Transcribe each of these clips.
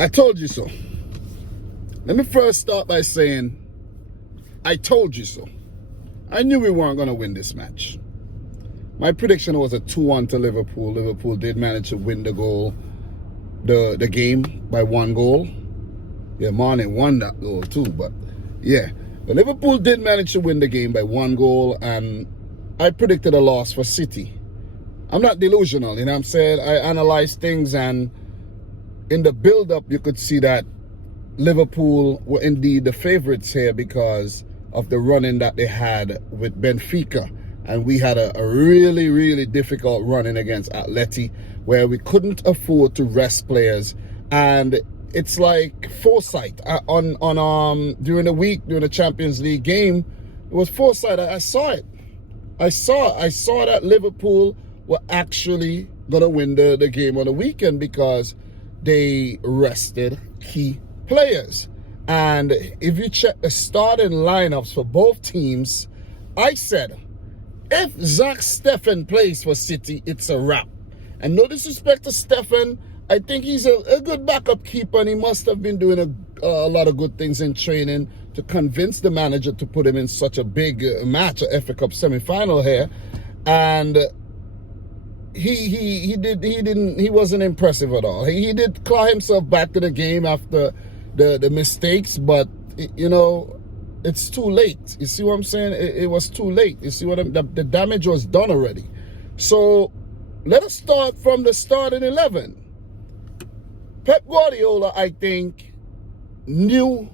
I told you so. Let me first start by saying, I told you so. I knew we weren't going to win this match. My prediction was a 2-1 to Liverpool. Liverpool did manage to win the game by 1 goal. Yeah, Mane won that goal too, but yeah. But Liverpool did manage to win the game by 1 goal, and I predicted a loss for City. I'm not delusional, you know what I'm saying? I analyzed things, and in the build-up, you could see that Liverpool were indeed the favourites here because of the running that they had with Benfica. And we had a really, really difficult running against Atleti where we couldn't afford to rest players. And it's like foresight. During the week, during the Champions League game, it was foresight. I saw it. I saw that Liverpool were actually going to win the game on the weekend because they rested key players. And if you check the starting lineups for both teams, I said, if Zach Steffen plays for City, it's a wrap. And no disrespect to Steffen, I think he's a good backup keeper, and he must have been doing a lot of good things in training to convince the manager to put him in such a big match, a FA Cup semi-final here. And he wasn't impressive at all. He did claw himself back to the game after the mistakes, but you know, it's too late. You see what I'm saying? It was too late. You see what the damage was done already. So let us start from the starting 11. Pep Guardiola, I think, knew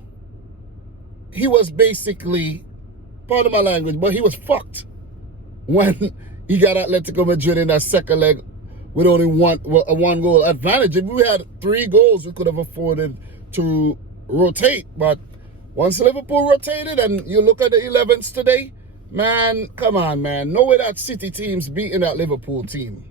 he was basically, pardon my language, but he was fucked when he got Atletico Madrid in that second leg with only a 1 goal advantage. If we had 3 goals, we could have afforded to rotate. But once Liverpool rotated and you look at the 11s today, man, come on, man. No way that City team's beating that Liverpool team.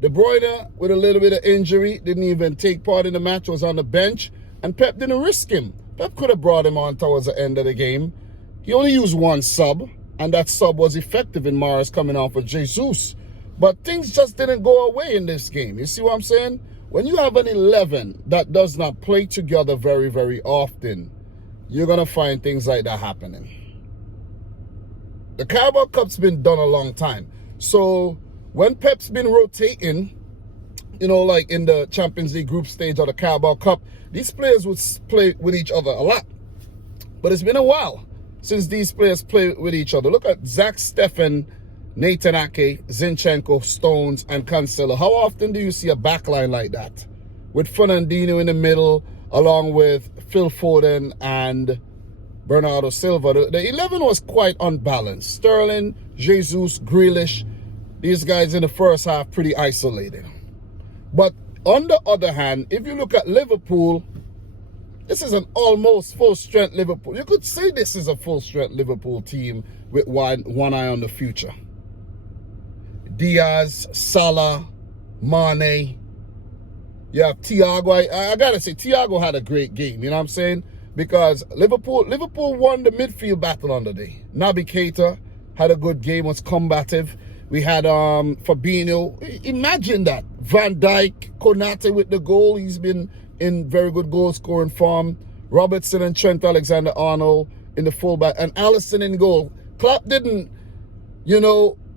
De Bruyne, with a little bit of injury, didn't even take part in the match, was on the bench, and Pep didn't risk him. Pep could have brought him on towards the end of the game. He only used 1 sub, and that sub was effective in Mahrez coming off of Jesus. But things just didn't go away in this game. You see what I'm saying? When you have an 11 that does not play together very, very often, you're going to find things like that happening. The Carabao Cup's been done a long time. So when Pep's been rotating, you know, like in the Champions League group stage or the Carabao Cup, these players would play with each other a lot. But it's been a while since these players play with each other. Look at Zach Steffen, Nathan Ake, Zinchenko, Stones, and Cancelo. How often do you see a backline like that? With Fernandinho in the middle, along with Phil Foden and Bernardo Silva. The 11 was quite unbalanced. Sterling, Jesus, Grealish, these guys in the first half pretty isolated. But on the other hand, if you look at Liverpool, this is an almost full-strength Liverpool. You could say this is a full-strength Liverpool team with one eye on the future. Diaz, Salah, Mane. You have Thiago. I gotta say, Thiago had a great game. You know what I'm saying? Because Liverpool won the midfield battle on the day. Naby Keita had a good game, was combative. We had Fabinho. Imagine that. Van Dijk, Konate with the goal. He's been in very good goal scoring form. Robertson and Trent Alexander-Arnold in the fullback. And Alisson in goal. Klopp didn't,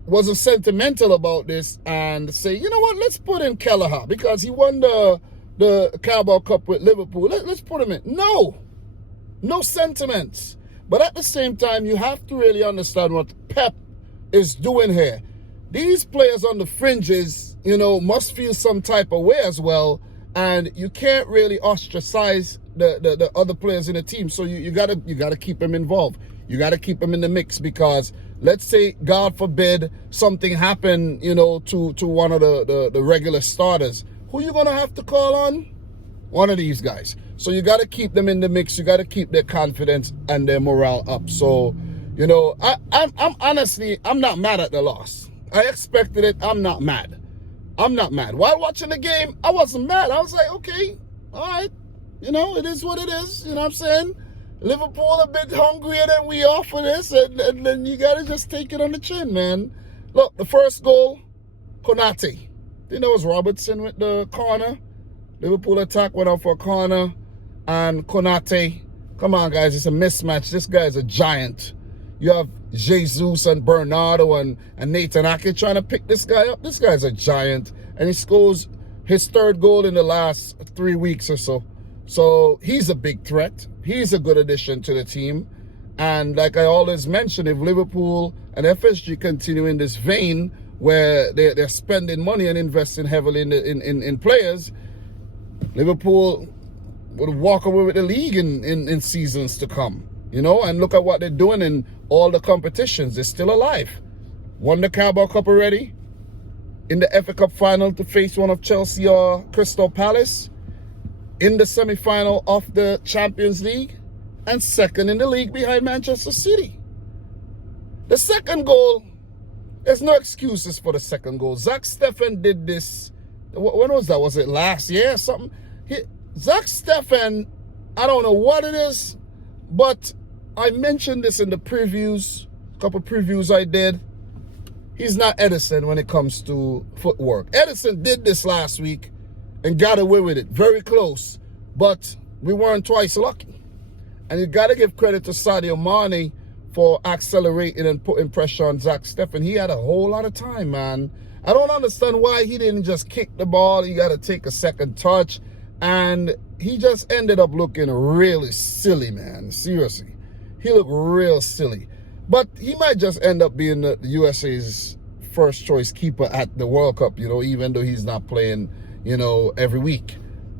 wasn't sentimental about this and say, you know what, let's put in Kelleher because he won the Carabao Cup with Liverpool. Let's put him in. No sentiments. But at the same time, you have to really understand what Pep is doing here. These players on the fringes, must feel some type of way as well. And you can't really ostracize the other players in the team. So you gotta keep them involved. You gotta keep them in the mix because let's say, God forbid, something happened, to one of the regular starters. Who you gonna have to call on? One of these guys. So you gotta keep them in the mix. You gotta keep their confidence and their morale up. So, I'm honestly, I'm not mad at the loss. I expected it. I'm not mad. While watching the game, I wasn't mad. I was like, okay, all right. It is what it is. You know what I'm saying? Liverpool a bit hungrier than we are for this, and then you got to just take it on the chin, man. Look, the first goal, Konate. Then there was Robertson with the corner. Liverpool attack went out for a corner, and Konate, come on guys, it's a mismatch. This guy is a giant. You have Jesus and Bernardo and Nathan Ake trying to pick this guy up. This guy's a giant, and he scores his third goal in the last 3 weeks or so. So he's a big threat. He's a good addition to the team. And like I always mention, if Liverpool and FSG continue in this vein where they're spending money and investing heavily in players, Liverpool would walk away with the league in seasons to come. You know, and look at what they're doing in all the competitions. They're still alive. Won the Carabao Cup already. In the FA Cup final to face one of Chelsea or Crystal Palace. In the semi-final of the Champions League. And second in the league behind Manchester City. The second goal, there's no excuses for the second goal. Zach Steffen did this. When was that? Was it last year or something? Zach Steffen, I don't know what it is, but I mentioned this in the previews, a couple previews I did. He's not Edison when it comes to footwork. Edison did this last week and got away with it. Very close, but we weren't twice lucky. And you got to give credit to Sadio Mane for accelerating and putting pressure on Zach Steffen. He had a whole lot of time, man. I don't understand why he didn't just kick the ball. He got to take a second touch. And he just ended up looking really silly, man. Seriously. He looked real silly. But he might just end up being the USA's first choice keeper at the World Cup, you know, even though he's not playing, you know, every week.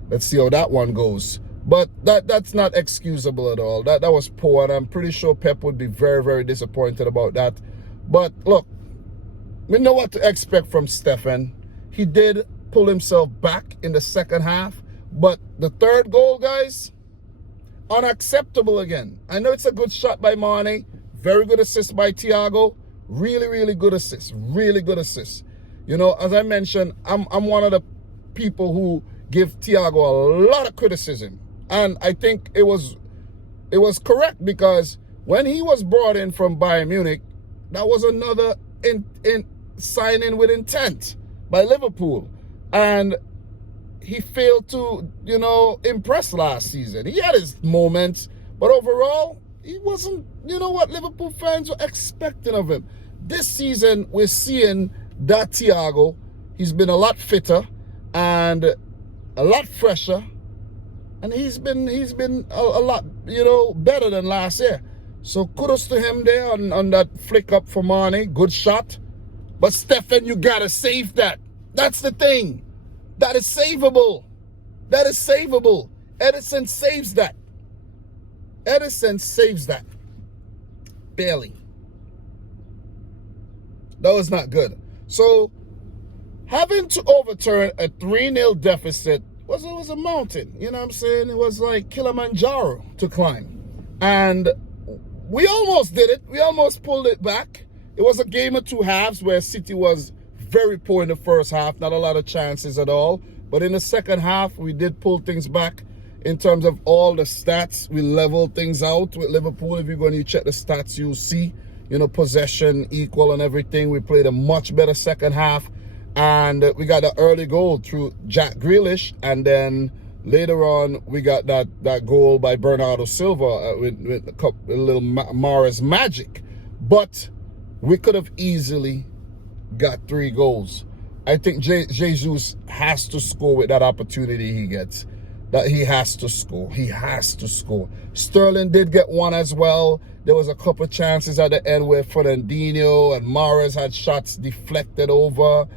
Let's see how that one goes. But that's not excusable at all. That was poor, and I'm pretty sure Pep would be very, very disappointed about that. But look, we know what to expect from Steffen. He did pull himself back in the second half. But the third goal, guys, unacceptable again. I know it's a good shot by Mane. Very good assist by Thiago. Really, really good assist. Really good assist. You know, as I mentioned, I'm one of the people who give Thiago a lot of criticism. And I think it was correct, because when he was brought in from Bayern Munich, that was another signing with intent by Liverpool. And he failed to, you know, impress last season. He had his moments, but overall, he wasn't, you know, what Liverpool fans were expecting of him. This season, we're seeing that Thiago. He's been a lot fitter and a lot fresher, and he's been a lot, you know, better than last year. So kudos to him there on that flick up for Mane. Good shot. But Steffen, you gotta save that. That's the thing. That is savable. That is savable. Edison saves that. Edison saves that. Barely. That was not good. So, having to overturn a 3-0 deficit was a mountain. You know what I'm saying? It was like Kilimanjaro to climb. And we almost did it. We almost pulled it back. It was a game of two halves where City was very poor in the first half, not a lot of chances at all. But in the second half, we did pull things back in terms of all the stats. We leveled things out with Liverpool. If you're going to check the stats, you'll see, you know, possession equal and everything. We played a much better second half. And we got an early goal through Jack Grealish. And then later on, we got that goal by Bernardo Silva with a little Mahrez magic. But we could have easily got 3 goals. I think Jesus has to score with that opportunity he gets. That he has to score. He has to score. Sterling did get one as well. There was a couple of chances at the end where Fernandinho and Mahrez had shots deflected over.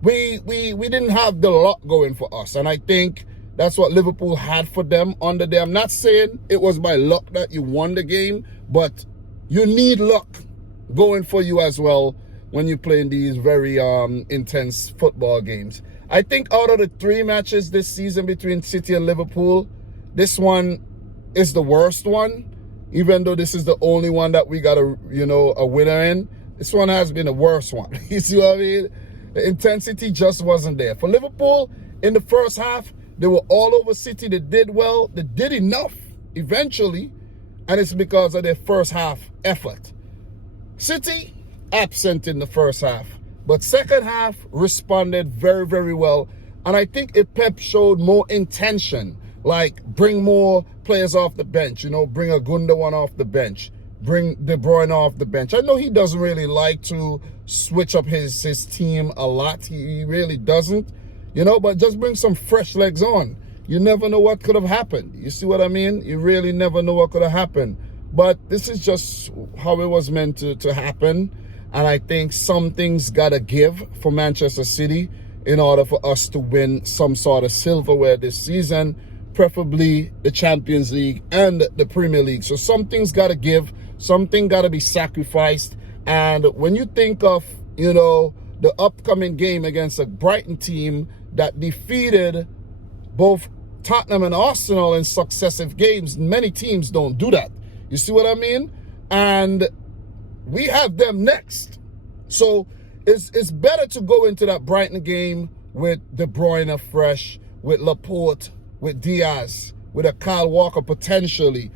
We didn't have the luck going for us. And I think that's what Liverpool had for them under them. I'm not saying it was by luck that you won the game, but you need luck going for you as well when you're playing these very intense football games. I think out of the 3 matches this season between City and Liverpool, this one is the worst one. Even though this is the only one that we got a winner in, this one has been the worst one. You see what I mean? The intensity just wasn't there. For Liverpool, in the first half, they were all over City. They did well. They did enough eventually, and it's because of their first half effort. City, absent in the first half. But second half responded very, very well. And I think if Pep showed more intention, like bring more players off the bench, bring a Gundogan off the bench, bring De Bruyne off the bench. I know he doesn't really like to switch up his team a lot. He really doesn't, but just bring some fresh legs on. You never know what could have happened. You see what I mean? You really never know what could have happened. But this is just how it was meant to happen. And I think something's got to give for Manchester City in order for us to win some sort of silverware this season, preferably the Champions League and the Premier League. So something's got to give. Something got to be sacrificed. And when you think of, the upcoming game against a Brighton team that defeated both Tottenham and Arsenal in successive games, many teams don't do that. You see what I mean? And we have them next. So it's better to go into that Brighton game with De Bruyne fresh, with Laporte, with Diaz, with a Kyle Walker potentially,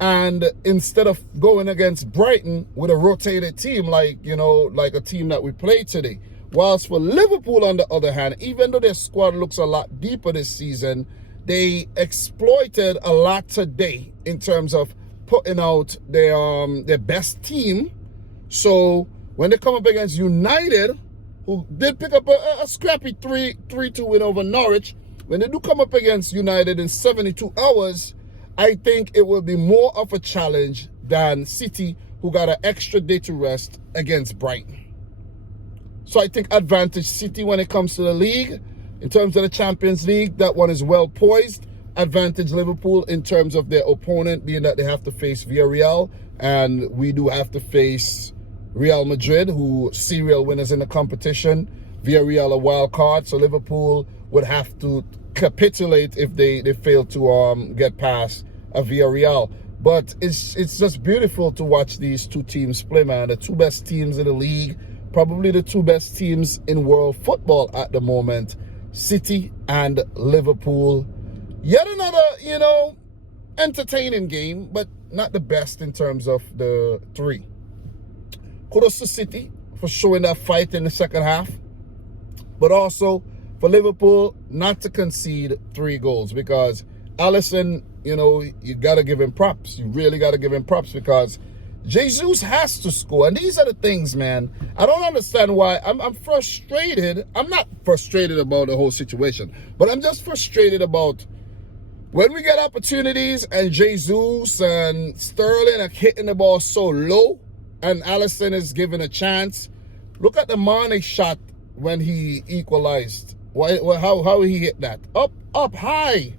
and instead of going against Brighton with a rotated team like a team that we played today. Whilst for Liverpool, on the other hand, even though their squad looks a lot deeper this season, they exploited a lot today in terms of putting out their best team. So when they come up against United, who did pick up a scrappy 3-2 win over Norwich, when they do come up against United in 72 hours, I think it will be more of a challenge than City, who got an extra day to rest against Brighton. So I think advantage City when it comes to the league. In terms of the Champions League, that one is well poised. Advantage Liverpool in terms of their opponent, being that they have to face Villarreal, and we do have to face Real Madrid, who serial winners in the competition. Villarreal a wild card, so Liverpool would have to capitulate if they fail to get past a Villarreal. But it's just beautiful to watch these two teams play, man. The two best teams in the league, probably the two best teams in world football at the moment, City and Liverpool. Yet another, entertaining game, but not the best in terms of the three. Kudos to City for showing that fight in the second half, but also for Liverpool not to concede 3 goals, because Alisson, you got to give him props. You really got to give him props, because Jesus has to score. And these are the things, man. I don't understand why. I'm frustrated. I'm not frustrated about the whole situation, but I'm just frustrated about when we get opportunities and Jesus and Sterling are hitting the ball so low and Alisson is given a chance. Look at the Mane shot when he equalized. How he hit that? Up high.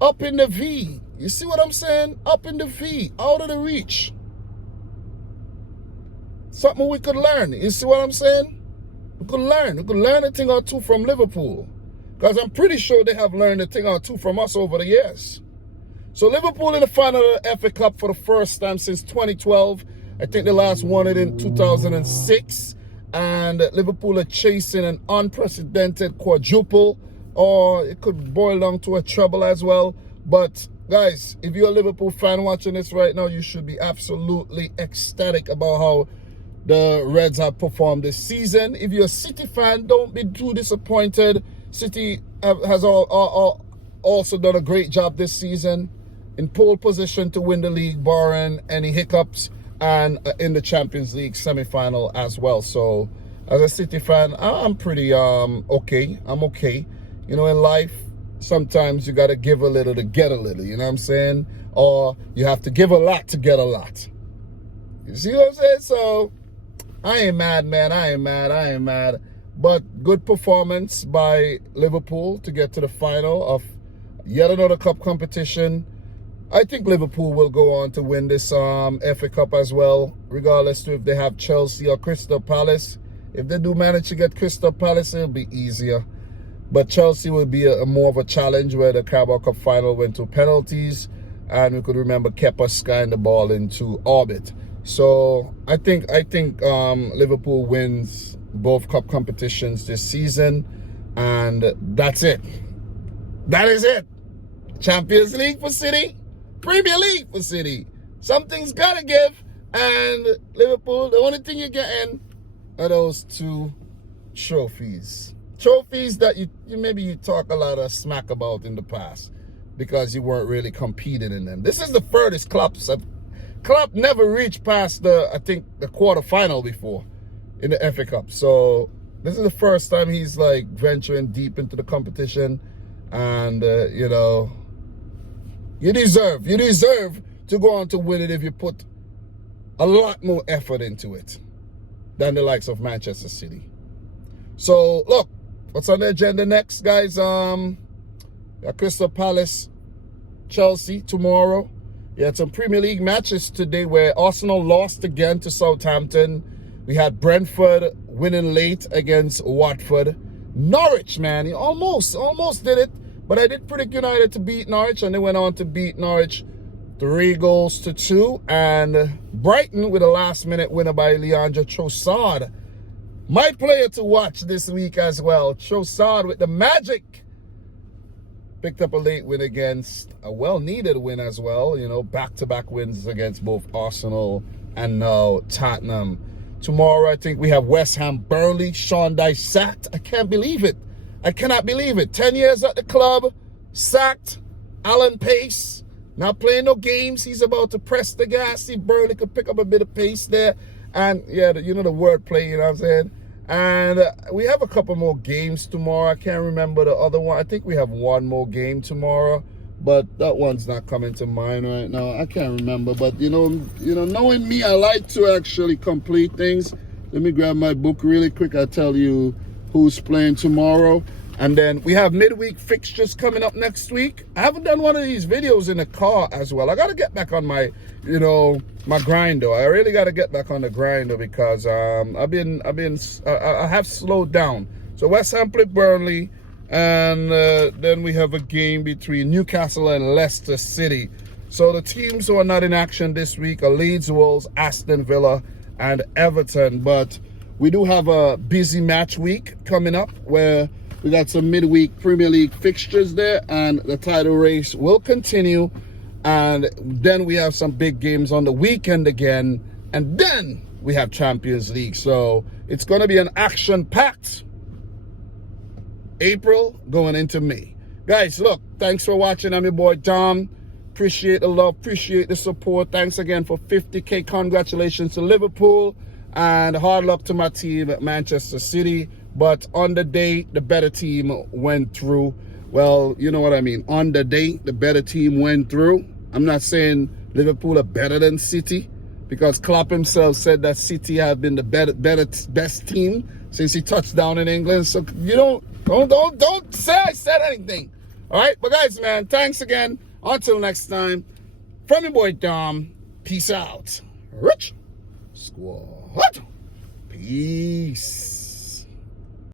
Up in the V. You see what I'm saying? Up in the V. Out of the reach. Something we could learn. You see what I'm saying? We could learn. We could learn a thing or two from Liverpool. Because I'm pretty sure they have learned a thing or two from us over the years. So Liverpool in the final of the FA Cup for the first time since 2012. I think they last won it in 2006. And Liverpool are chasing an unprecedented quadruple. Or it could boil down to a treble as well. But guys, if you're a Liverpool fan watching this right now, you should be absolutely ecstatic about how the Reds have performed this season. If you're a City fan, don't be too disappointed. City has also done a great job this season, in pole position to win the league, barring any hiccups, and in the Champions League semi-final as well. So as a City fan, I'm pretty okay. I'm okay. In life, sometimes you got to give a little to get a little, you know what I'm saying? Or you have to give a lot to get a lot. You see what I'm saying? So I ain't mad, man. I ain't mad. But good performance by Liverpool to get to the final of yet another cup competition. I think Liverpool will go on to win this FA Cup as well, regardless to if they have Chelsea or Crystal Palace. If they do manage to get Crystal Palace, it'll be easier. But Chelsea will be a more of a challenge, where the Carabao Cup final went to penalties, and we could remember Kepa skying the ball into orbit. So I think Liverpool wins both cup competitions this season, and that's it. That is it. Champions League for City, Premier League for City. Something's got to give, and Liverpool, the only thing you're getting are those 2 trophies. trophies that you maybe you talk a lot of smack about in the past because you weren't really competing in them. This is the furthest Klopp never reached past I think the quarterfinal before in the FA Cup. So this is the first time he's like venturing deep into the competition, and you know, you deserve to go on to win it if you put a lot more effort into it than the likes of Manchester City. So look, what's on the agenda next, guys? Crystal Palace, Chelsea tomorrow. You had some Premier League matches today where Arsenal lost again to Southampton. We had Brentford winning late against Watford. Norwich, man, he almost did it, but I did predict United to beat Norwich, and they went on to beat Norwich 3-2. And Brighton with a last-minute winner by Leandro Trossard. My player to watch this week as well. Trossard with the magic. Picked up a late win against a well-needed win as well. You know, back-to-back wins against both Arsenal and now Tottenham. Tomorrow, I think we have West Ham, Burnley. Sean Dyche sacked. I can't believe it. I cannot believe it. 10 years at the club, sacked. Alan Pace, not playing no games. He's about to press the gas. See, Burnley could pick up a bit of pace there. And, yeah, you know the wordplay, you know what I'm saying? And we have a couple more games tomorrow. I can't remember the other one. I think we have one more game tomorrow, but that one's not coming to mind right now. I can't remember. But you know, knowing me, I like to actually complete things. Let me grab my book really quick. I'll tell you who's playing tomorrow. And then we have midweek fixtures coming up next week. I haven't done one of these videos in the car as well. I got to get back on my, you know, my grind though. I really got to get back on the grind though, because I have slowed down. So West Ham play Burnley, and then we have a game between Newcastle and Leicester City. So the teams who are not in action this week are Leeds, Wolves, Aston Villa, and Everton. But we do have a busy match week coming up where we got some midweek Premier League fixtures there, and the title race will continue. And then we have some big games on the weekend again, and then we have Champions League. So it's going to be an action-packed April going into May. Guys, look, thanks for watching. I'm your boy Dom. Appreciate the love, appreciate the support. Thanks again for 50K. Congratulations to Liverpool, and hard luck to my team at Manchester City. But on the day, the better team went through. Well, you know what I mean. On the day, the better team went through. I'm not saying Liverpool are better than City, because Klopp himself said that City have been the best team since he touched down in England. So you don't say I said anything. All right, but guys, man, thanks again. Until next time, from your boy Dom. Peace out. Rich Squad. Peace.